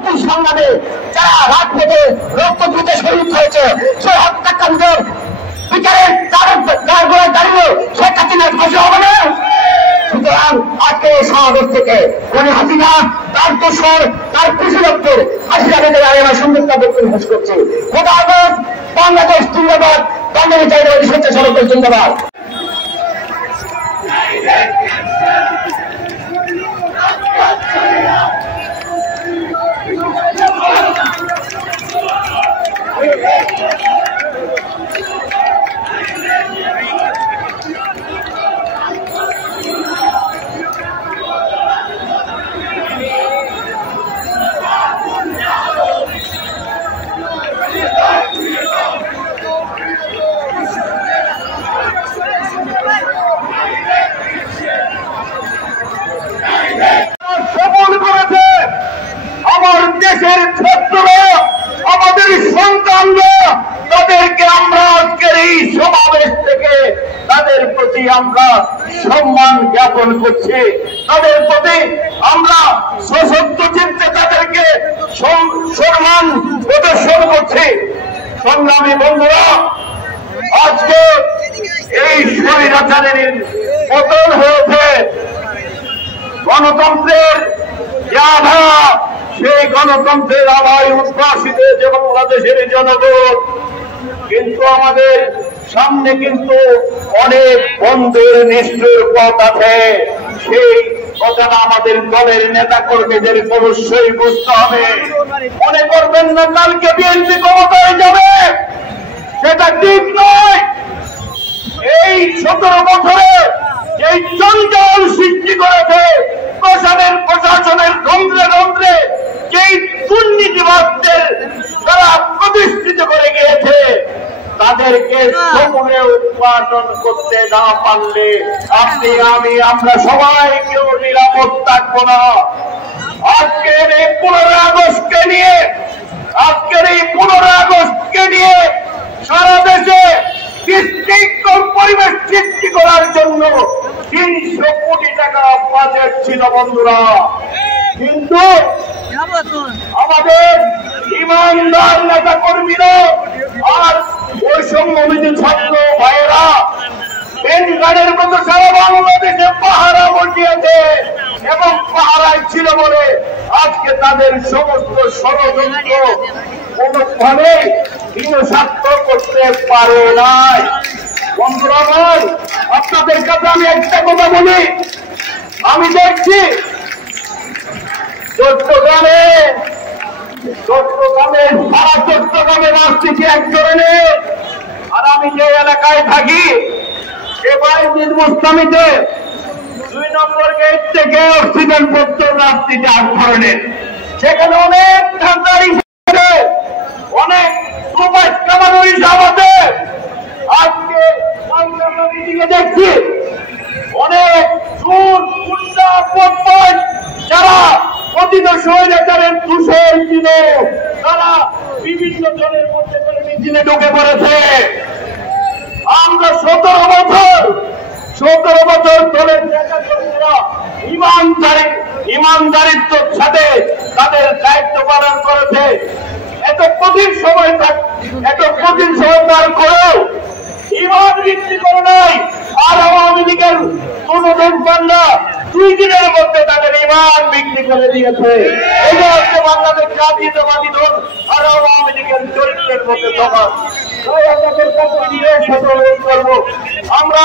মুক্তির সংগ্রামে যারা রাজপথে রক্ত দিতে শহীদ হয়েছে, সেই হত্যাকাণ্ডের বিচারে তার ঘরে দাঁড়িয়ে শেখ হাসিনার ফাঁসি হবে না। সুতরাং আজকে এই সমাবেশ থেকে কোনি হাসিনা, তার দোসর, তার কুশীলকদের হাসিনা বেঁধে আমরা সংযুক্ত বক্তব্য পেশ করছি। খোদা হাফেজ। বাংলাদেশ জিন্দাবাদ। বাংলাদেশ জাতীয়তাবাদী স্বেচ্ছাসেবক দল জিন্দাবাদ। আমার দেশের ছাত্ররা, আমাদের সন্তানরা, তাদেরকে আমরা আজকের এই সমাবেশ থেকে তাদের প্রতি আমরা সম্মান জ্ঞাপন করছি, তাদের প্রতি আমরা সশস্ত্র চিন্তে তাদেরকে সম্মান প্রদর্শন করছি। সংগ্রামী বন্ধুরা, আজকে এই স্বৈরাচারের পতন হয়েছে, গণতন্ত্রের আভা, সেই গণতন্ত্রের আভায় উদ্ভাসিত হয়েছে বাংলাদেশের জনগণ। কিন্তু আমাদের সামনে কিন্তু অনেক বন্ধের নিষ্ঠুর পথ আছে। সেই কথাটা আমাদের দলের নেতা কর্মীদের অবশ্যই বুঝতে হবে। মনে করবেন না কালকে বিএনপি ক্ষমতায় যাবে, সেটা ঠিক নয়। এই 17 বছরে এই জঞ্জাল সৃষ্টি করেছে প্রশাসনের রন্ধ্রে রন্ধ্রে, যেই দুর্নীতিবাদদের তারা প্রতিষ্ঠিত করে গিয়েছে, তাদেরকে সমূলে উৎপাদন করতে না পারলে আপনি আমি আমরা সবাই কেউ নিরাপদ থাকবো না। আজকের এই 15 আগস্টকে নিয়ে সারা দেশে বিশৃঙ্খল পরিবেশ সৃষ্টি করার জন্য 300 কোটি টাকা বাজেট ছিল বন্ধুরা। কিন্তু আমাদের ইমানদার নেতা কর্মীরা আর বৈষম্যবিধি ছাত্র ভাইয়েরা বেনগানের মতো সারা বাংলাদেশে পাহারা বসিয়েছে এবং পাহারায় ছিল বলে আজকে তাদের সমস্ত ষড়যন্ত্র কোনোভাবে হিংসাত্ম করতে পারে নাই। বন্ধুরা ভাই, আপনাদের কাছে আমি একটা কথা বলি, আমি দেখছি চট্টগ্রামে সারা চট্টগ্রামে রাজনীতি এক ধরনের, আর আমি যে এলাকায় থাকি এবার মুস্তামিতে 2 নম্বর গেট থেকে অক্সিজেন পত্র রাজনীতি এক ধরনের। সেখানে অনেক ঠান্ডারি, অনেক সুপার কামানোর হিসাব আছে। আজকে দেখছি অনেক সুর গুন্ডা পটপট যারা অতীত স্বৈরাচারের দূষণ ছিল, তারা বিভিন্ন দলের মধ্যে করে মিছিলে ঢুকে পড়েছে। আমরা 17 বছর দলের নেতা কর্মীরা ইমানদারিত্বের সাথে তাদের দায়িত্ব পালন করেছে। এত কঠিন সময় পার করেও ইমান বিক্রি করে নাই। আর আওয়ামী লীগের কোন নেতা 2 দিনের মধ্যে তাদের ইমান বিক্রি করে দিয়েছে। এটা হচ্ছে বাংলাদেশ জাতীয়তাবাদী দল আর আওয়ামী লীগের চরিত্রের মধ্যে তফাৎ। তাই আপনাদের কাছে নিয়ে সতর্ক করবো আমরা।